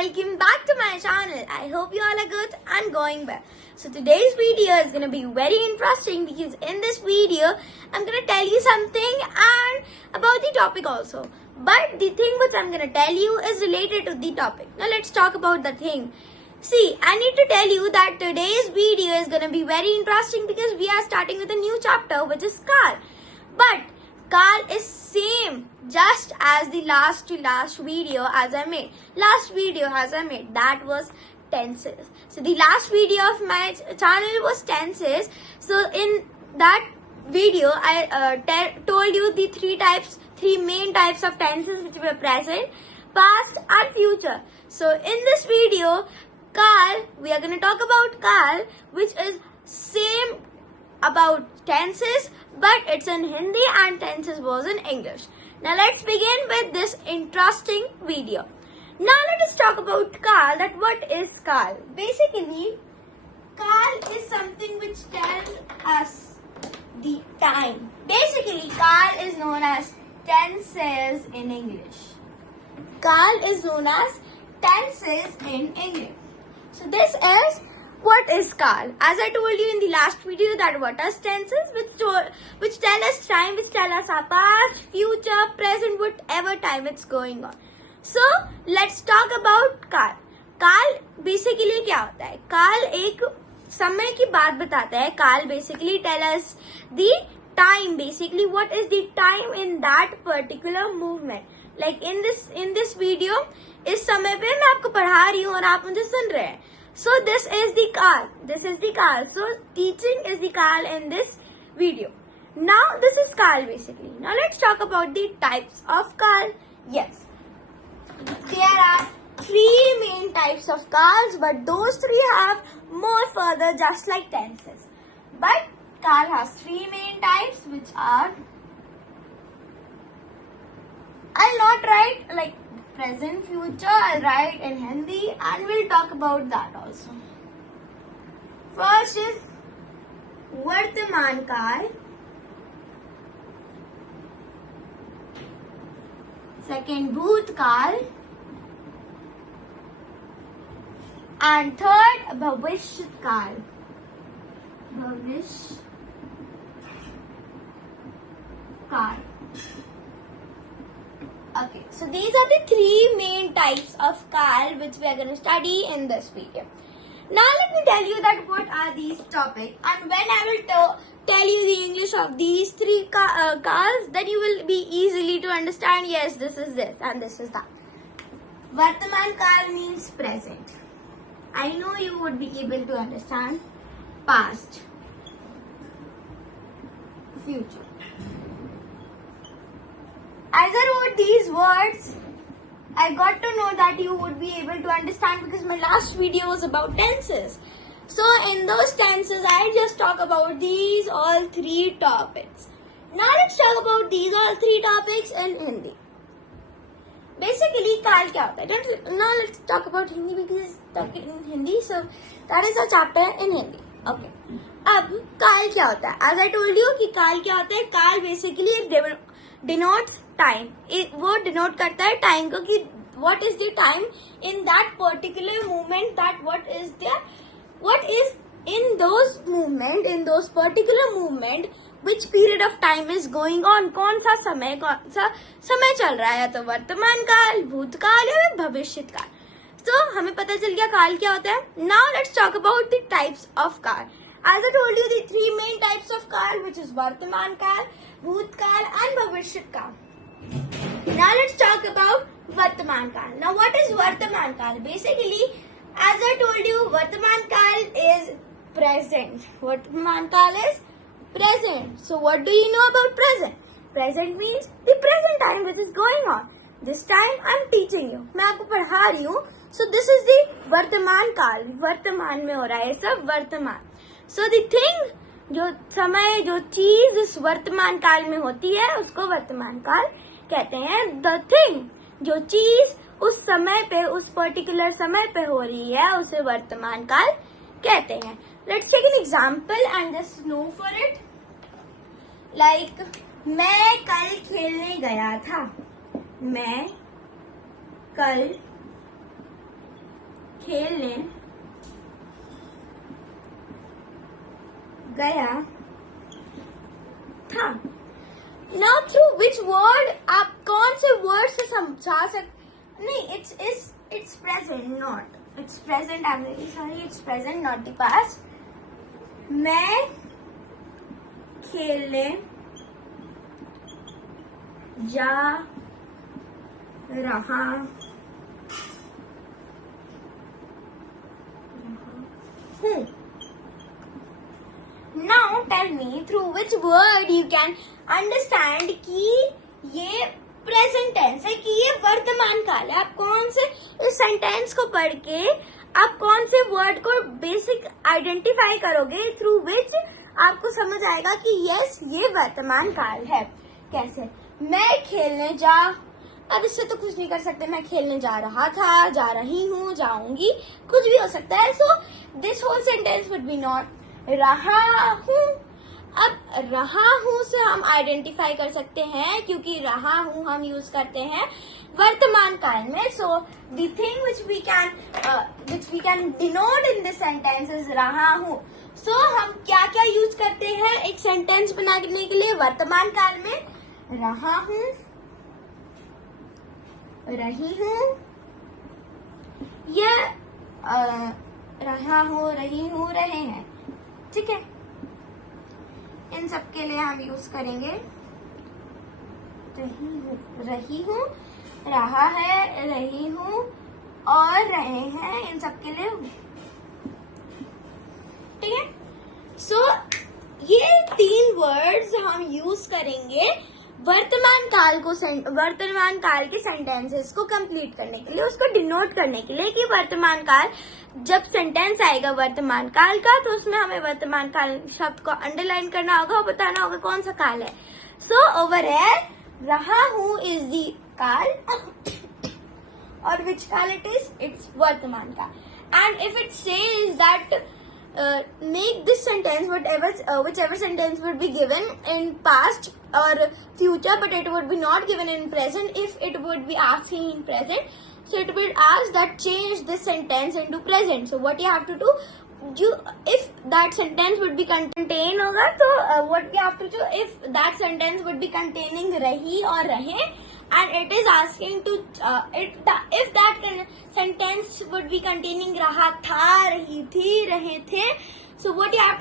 welcome back to my channel. I hope you all are good and going well. So today's video is going to be very interesting because in this video I'm going to tell you something and about the topic also. But the thing which I'm going to tell you is related to the topic. Now let's talk about the thing. See, I need to tell you that today's video is going to be very interesting because we are starting with a new chapter which is Kaal. But Kaal is same just as the last video as I made. That was tenses. So the last video of my channel was tenses. So in that video I told you the three main types of tenses which were present, past and future. So in this video, Kaal, we are going to talk about Kaal, which is same about tenses, but it's in Hindi and tenses was in English. Now let's begin with this interesting video. Now let us talk about Kaal, that what is Kaal? Basically, Kaal is something which tells us the time. Basically, Kaal is known as tenses in English. Kaal is known as tenses in English. So this is what is Kaal. As I told you in the last video that what are tenses which tell us time, which tell us our past, future, present, whatever time it's going on. So let's talk about Kaal. Kaal basically क्या होता है? Kaal एक समय की बात बताता है. Kaal basically tell us the time, basically what is the time in that particular movement. Like in this video, इस समय पे मैं आपको पढ़ा रही हूँ और आप मुझे सुन रहे हैं. So this is the Kaal. So teaching is the Kaal in this video. Now this is Kaal basically. Now let's talk about the types of Kaal. Yes, there are three main types of Kaals, but those three have more further just like tenses. But Kaal has three main types which are, I'll not write like present, future, I'll write in Hindi and we'll talk about that also. First is Vartaman Kaal. Second, Bhoot Kaal. And third, Bhavishyat Kaal. Bhavish Kaal. Okay, so these are the three main types of Kaal which we are going to study in this video. Now let me tell you that what are these topics, and when I will tell you the English of these three Kaals, then you will be easily to understand, yes, this is this and this is that. Vartaman Kaal means present. I know you would be able to understand. Past, future. As I wrote these words, I got to know that you would be able to understand because my last video was about tenses. So in those tenses, I just talk about these all three topics. Now let's talk about these all three topics in Hindi. Basically, Kaal क्या होता है? Now let's talk about Hindi because it's talking in Hindi. So that is a chapter in Hindi. Okay. अब Kaal क्या होता है? As I told you कि Kaal क्या होता है? Kaal basically denotes time. वो denote करता है time को कि what is the time in that particular moment, that what is in those particular movement, which period of time is going on, कौन सा समय चल रहा है, या तो वर्तमान काल, भूतकाल या फिर भविष्यत काल. So हमें पता चल गया काल क्या होता है. Now let's talk about the types of Kaal. As I told you, the three main types of Kaal, which is Vartaman Kaal, Bhoot Kaal and Bhavishyat Kaal. Now let's talk about Vartaman Kaal. Now what is Vartaman Kaal? Basically, as I told you, Vartaman Kaal is present. Vartaman Kaal is present. So what do you know about present? Present means the present time which is going on. This time I'm teaching you. मैं आपको पढ़ा रही हूँ. So this is the Vartaman Kaal. वर्तमान में हो रहा है सब वर्तमान. So the thing, जो समय, जो चीज इस वर्तमान काल में होती है उसको वर्तमान काल कहते हैं. The thing, जो चीज उस समय पे, उस पर्टिकुलर समय पे हो रही है उसे वर्तमान काल कहते हैं. Let's take an example and just know for it. Like, मैं कल खेलने गया था. मैं कल खेलने गया था। Now through which word आप कौन से word से समझा सकते? नहीं, it's present, not it's present. I'm very sorry, it's present, not the past. मैं खेलने जा रहा हूँ. Now tell me through which word you can understand कि ये प्रेजेंट टेंस है, कि ये वर्तमान काल है. आप कौन से इस सेंटेंस को पढ़ के आप कौन से वर्ड को बेसिक आइडेंटिफाई करोगे थ्रू विच आपको समझ आएगा कि यस ये वर्तमान काल है. कैसे? मैं खेलने जा, अब इससे तो कुछ नहीं कर सकते. मैं खेलने जा रहा था, जा रही हूँ, जाऊंगी, कुछ भी हो सकता है. So this whole sentence would be not रहा हूँ. अब रहा हूँ से हम आइडेंटिफाई कर सकते हैं क्योंकि रहा हूँ हम यूज करते हैं वर्तमान काल में. So the thing which we can denote in this sentence is रहा हूँ. सो हम क्या क्या यूज करते हैं एक सेंटेंस बनाने के लिए वर्तमान काल में? रहा हूँ, रही हूँ, या रहा हूँ, रही हूँ, रहे हैं. ठीक है, इन सब के लिए हम यूज करेंगे रही हूँ, रहा है, रही हूँ और रहे हैं. इन सब के लिए ठीक है. सो ये 3 वर्ड्स हम यूज करेंगे वर्तमान काल के सेंटेंसेस को कंप्लीट करने के लिए, उसको डिनोट करने के लिए कि वर्तमान काल, जब सेंटेंस आएगा वर्तमान काल का तो उसमें हमें वर्तमान काल शब्द को अंडरलाइन करना होगा और बताना होगा कौन सा काल है. सो ओवर है रहा हूँ इज दी काल और विच काल इट इज? इट्स वर्तमान काल. And if it says that make this sentence whichever sentence would be given in past or future, but it would be not given in present. If it would be asking in present, so it will ask that change this sentence into present. So what you have to do, if that sentence would be contain होगा तो what we have to do, if that sentence would be containing रही और रहे and it is asking to if that sentence would be containing रहा था, रही थी, रहे थे, so what you have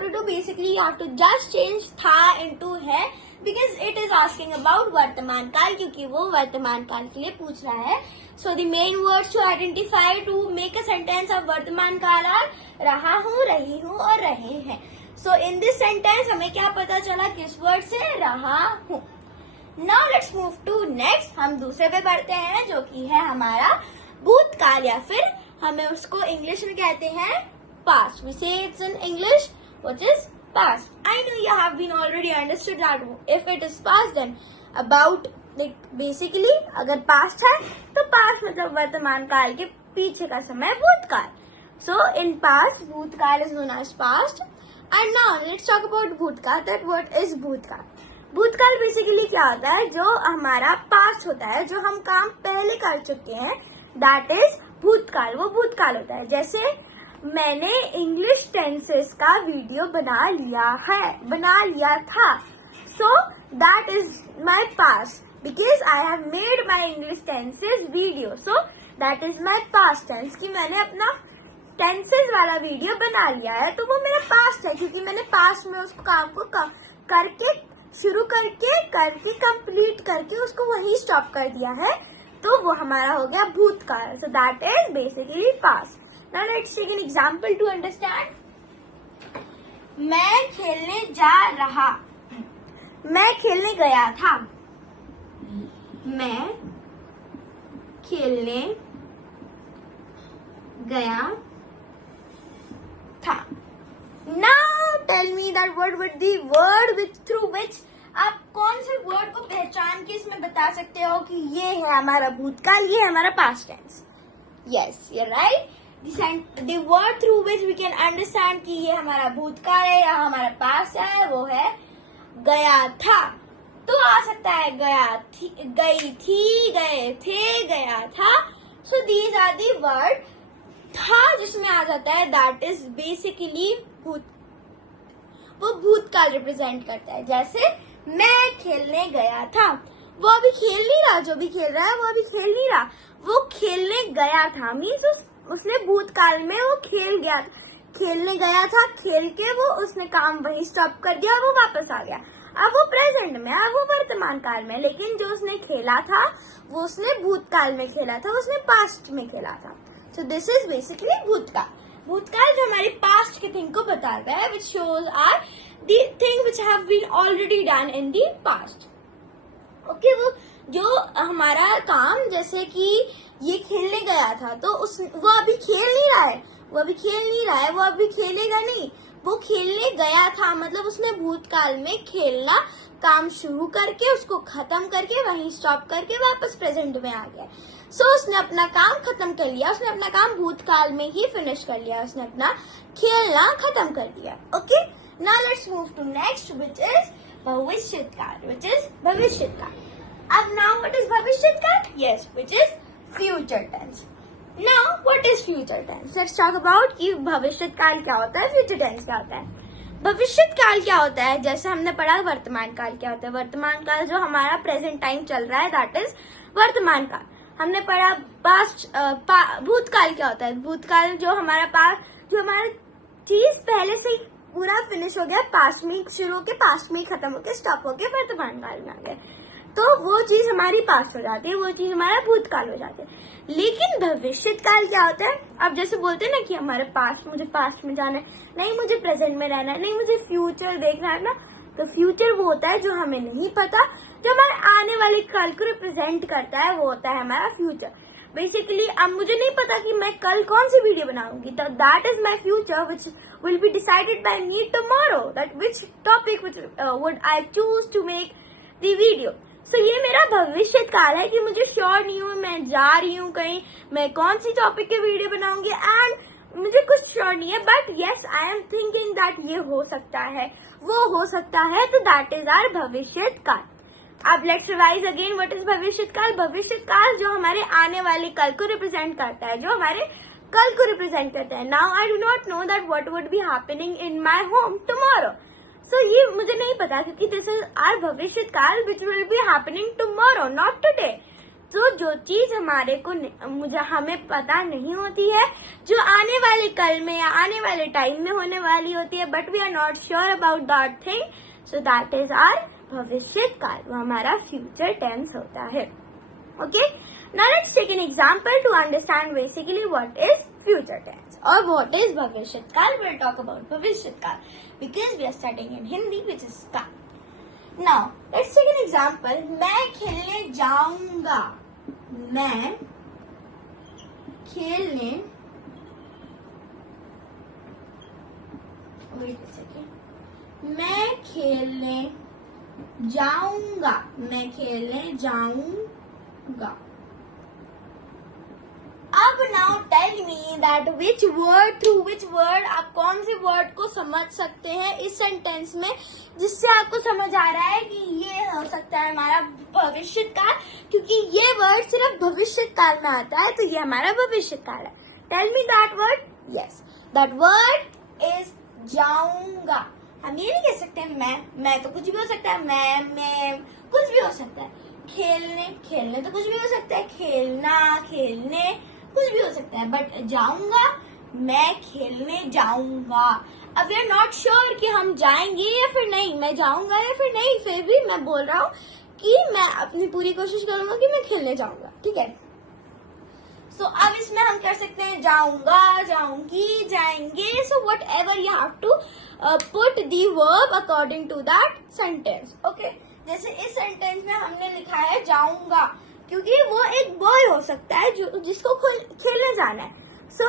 to do basically you have to just change था into है, because it is asking about वर्तमान काल, क्योंकि वो वर्तमान काल के लिए पूछ रहा है. So the main words to identify to make a sentence of वर्तमान काल are रहा हूँ, रही हूँ और रहे हैं. So in this sentence हमें क्या पता चला? किस वर्ड से? रहा हूँ. Now let's move to next. हम दूसरे पे बढ़ते हैं जो कि है हमारा भूतकाल, या फिर हमें उसको इंग्लिश में कहते हैं past. We say it's in English, which is past. I know you have been already understood that if it is past then about like basically अगर past है तो past मतलब वर्तमान काल के पीछे का समय भूतकाल. So in past भूतकाल is known as past. And now let's talk about भूतकाल. That what is भूतकाल? भूतकाल बेसिकली क्या होता है? जो हमारा पास्ट होता है, जो हम काम पहले कर चुके हैं, दैट इज भूतकाल. वो भूतकाल होता है. जैसे मैंने इंग्लिश टेंसेस का वीडियो बना लिया था. So that is my past because I have made my English tenses video. So that is my past tense कि मैंने अपना टेंसेस वाला वीडियो बना लिया है, तो वो मेरा पास्ट है क्योंकि मैंने पास्ट में उस काम को करके शुरू करके कंप्लीट करके उसको वहीं स्टॉप कर दिया है, तो वो हमारा हो गया भूतकाल. So that is basically past. Now let's take an example to understand. मैं खेलने गया था. मैं खेलने गया था. Now tell me that what would the word through which आप कौन से वर्ड को पहचान के इसमें बता सकते हो कि ये है हमारा भूतकाल, ये है हमारा past tense? Yes, you're right. The word through which we can understand कि ये हमारा भूतकाल है या हमारा पास्ट है, वो है गया था. तो आ सकता है गया थी, गई थी, गए थे, गया था. So these are the word. था जिसमें आ जाता है दैट इज बेसिकली भूत, वो भूतकाल रिप्रेजेंट करता है। जैसे मैं खेलने गया था, वो अभी खेल नहीं रहा, जो भी खेल रहा है वो अभी खेल नहीं रहा, वो खेलने गया था मीन्स उसने भूतकाल में वो खेल गया, खेलने गया था, खेल के वो उसने काम वही स्टॉप कर दिया और वो वापस आ गया। अब वो प्रेजेंट में, अब वो वर्तमान काल में, लेकिन जो उसने खेला था वो उसने भूतकाल में खेला था, उसने पास्ट में खेला था। सो दिस इज बेसिकली भूतकाल। भूतकाल जो हमारी पास्ट के थिंग को बताता है, which shows are the thing which have been already done in the past. Okay, वो जो हमारा काम, जैसे कि ये खेलने गया था, तो वो अभी खेल नहीं रहा है, वो अभी खेल नहीं रहा है, वो अभी खेलेगा नहीं, वो खेलने गया था, मतलब उसने भूतकाल में खेलना काम शुरू करके उसको खत्म करके वहीं स्टॉप करके वापस प्रेजेंट में आ गया। सो उसने अपना काम खत्म कर लिया, उसने अपना काम भूतकाल में ही फिनिश कर लिया, उसने अपना खेलना खत्म कर दिया। Okay, now let's move to next which is भविष्यकाल, विच इज भविष्यकाल। अब नाउ व्हाट इज भविष्यकाल? Yes, which is future tense. Now, what is future tense? Let's talk about कि भविष्यत काल क्या होता है, फ्यूचर टेंस क्या होता है। भविष्यत काल क्या होता है? जैसे हमने पढ़ा वर्तमान काल क्या होता है। वर्तमान काल जो हमारा प्रेजेंट टाइम चल रहा है, दैट इज वर्तमान काल। हमने पढ़ा पास्ट, भूतकाल क्या होता है। भूतकाल जो हमारा जो हमारा चीज पहले से ही पूरा फिनिश हो गया, पास्ट में शुरू होके पास्ट में खत्म होके स्टॉप होके वर्तमान काल में आ गया, तो वो चीज हमारी पास्ट हो जाती है, वो चीज हमारा भूतकाल हो जाती है। लेकिन भविष्यत काल क्या होता है? अब जैसे बोलते हैं ना कि हमारे पास्ट, मुझे पास्ट में जाना है, नहीं मुझे प्रेजेंट में रहना है, नहीं मुझे फ्यूचर देखना है ना, तो फ्यूचर वो होता है जो हमें नहीं पता, जो हमारे आने वाले कल को रिप्रेजेंट करता है, वो होता है हमारा फ्यूचर। बेसिकली अब मुझे नहीं पता कि मैं कल कौन सी वीडियो बनाऊंगी, तो that is my future which will be decided by me tomorrow, that which topic would I choose to make the video. So ये मेरा भविष्य काल है कि मुझे श्योर नहीं हूँ मैं जा रही हूँ कहीं, मैं कौन सी टॉपिक की वीडियो बनाऊंगी, एंड मुझे कुछ श्योर नहीं है, but yes I am thinking that ये हो सकता है, वो हो सकता है, तो दैट इज आवर भविष्य काल। अब let's revise again, what is भविष्य काल? भविष्य काल जो हमारे आने वाले कल को रिप्रेजेंट करता है, जो हमारे कल को रिप्रेजेंट करता है। Now I do not know that what would be happening in my home tomorrow, so ये मुझे नहीं पता, क्योंकि दिस इज आवर भविष्य काल विच will be happening tomorrow, not today. तो जो चीज हमें पता नहीं होती है, जो आने वाले कल में या आने वाले टाइम में होने वाली होती है, but we are not sure about that thing, so that is our भविष्य काल, वो हमारा फ्यूचर टेंस होता है। Okay, now let's take an example to understand basically what is future tense और व्हाट इज भविष्य काल। वी विल टॉक अबाउट भविष्य काल because we are studying in Hindi, which is काल. Now, let's take an example. मैं खेलने जाऊंगा, मैं खेलने, wait a second, मैं खेलने जाऊंगा, मैं खेलने जाऊंगा। अब now tell me that which word, through which word आप कौन से वर्ड को समझ सकते हैं इस सेंटेंस में, जिससे आपको समझ आ रहा है कि ये हो सकता है हमारा भविष्य काल, क्योंकि ये वर्ड सिर्फ भविष्य काल में आता है, तो ये हमारा भविष्य काल है। Tell me that word. Yes, that word is जाऊंगा। हम ये नहीं कह सकते मैं तो कुछ भी हो सकता है, मैं कुछ भी हो सकता है। खेलने तो कुछ भी हो सकता है, खेलने कुछ भी हो सकता है, बट जाऊंगा, मैं खेलने जाऊंगा। अब वी आर नॉट श्योर कि हम जाएंगे या फिर नहीं, मैं जाऊंगा या फिर नहीं, फिर भी मैं बोल रहा हूँ कि मैं अपनी पूरी कोशिश करूंगा कि मैं खेलने जाऊंगा, ठीक है। सो अब इसमें हम कर सकते हैं जाऊंगा, जाऊंगी, जाएंगे। So whatever you have to put the verb according to that sentence. Okay, जैसे इस सेंटेंस में हमने लिखा है जाऊंगा, क्योंकि वो एक बॉय हो सकता है जिसको खेलने जाना है। सो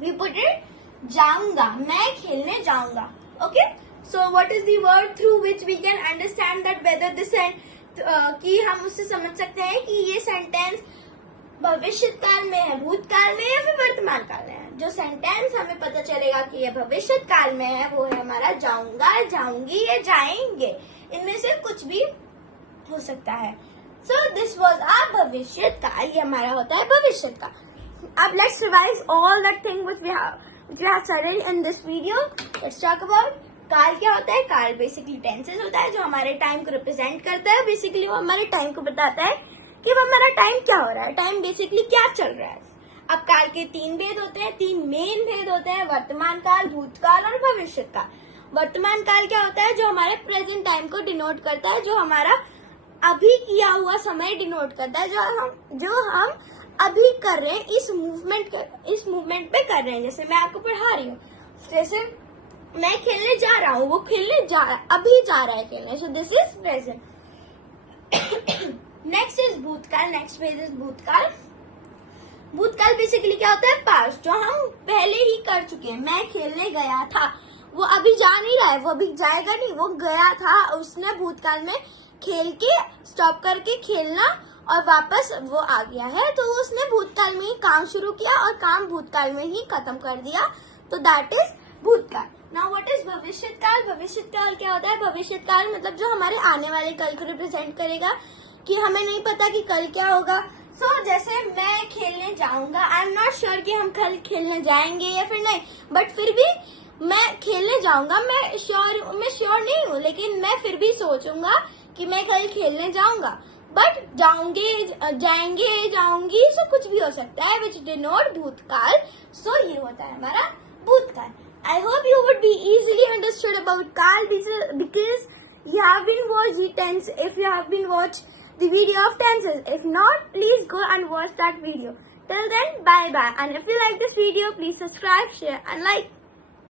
वी पुट इट जाऊंगा, मैं खेलने जाऊंगा। Okay, so what is the word through which we can understand that whether this कि हम उससे समझ सकते हैं कि ये सेंटेंस भविष्य काल में है, भूतकाल में या फिर वर्तमान काल में है। जो सेंटेंस हमें पता चलेगा कि ये भविष्य काल में है, वो है हमारा जाऊंगा, जाऊंगी या जाएंगे। इनमें से कुछ भी हो सकता है। So this was our भविष्य काल. ये हमारा होता है भविष्य का. अब let's revise all that thing which we have studied in this video. Let's talk about काल. क्या होता है काल? बेसिकली टेंसेस होता है जो हमारे टाइम को रिप्रेजेंट करता है. बेसिकली वो हमारे टाइम को बताता है कि वो हमारा टाइम क्या हो रहा है, टाइम बेसिकली क्या चल रहा है. अब काल के 3 भेद होते हैं, 3 मेन भेद होते हैं: वर्तमान काल, भूतकाल और भविष्य काल. वर्तमान काल क्या होता है? जो हमारे प्रेजेंट टाइम को डिनोट करता है, जो हमारा अभी किया हुआ समय डिनोट करता है, जो हम अभी कर रहे हैं, इस मूवमेंट पे कर रहे हैं. जैसे मैं आपको पढ़ा रही हूँ, जैसे मैं खेलने जा रहा हूँ, वो खेलने जा रहा है, अभी जा रहा है खेलने. So this is present. Next is भूतकाल. नेक्स्ट फेज इज भूतकाल. भूतकाल बेसिकली क्या होता है? पास्ट, जो हम पहले ही कर चुके हैं. मैं खेलने गया था, वो अभी जा नहीं रहा है, वो अभी जाएगा नहीं, वो गया था. उसने भूतकाल में खेल के स्टॉप करके खेलना और वापस वो आ गया है, तो उसने भूतकाल में ही काम शुरू किया और काम भूतकाल में ही खत्म कर दिया. तो दैट इज भूतकाल. नाउ व्हाट इज भविष्य काल? भविष्य काल क्या होता है? भविष्य काल मतलब जो हमारे आने वाले कल को रिप्रेजेंट करेगा, कि हमें नहीं पता कि कल क्या होगा. जैसे मैं खेलने जाऊंगा, आई एम नॉट श्योर कि हम कल खेलने जाएंगे या फिर नहीं, बट फिर भी मैं खेलने जाऊंगा. मैं श्योर नहीं हूँ, लेकिन मैं फिर भी सोचूंगा कि मैं कल खेलने जाऊंगा. बट जाऊंगी, सो कुछ भी हो सकता है, विच डिनोट भूतकाल. सो ये होता है हमारा भूतकाल. I hope you would be easily understood about Kal because you have been watched the tense. If you have been watched the video of tenses, if not, please go and watch that video. Till then, bye bye. And if you like this video, please subscribe, share, and like.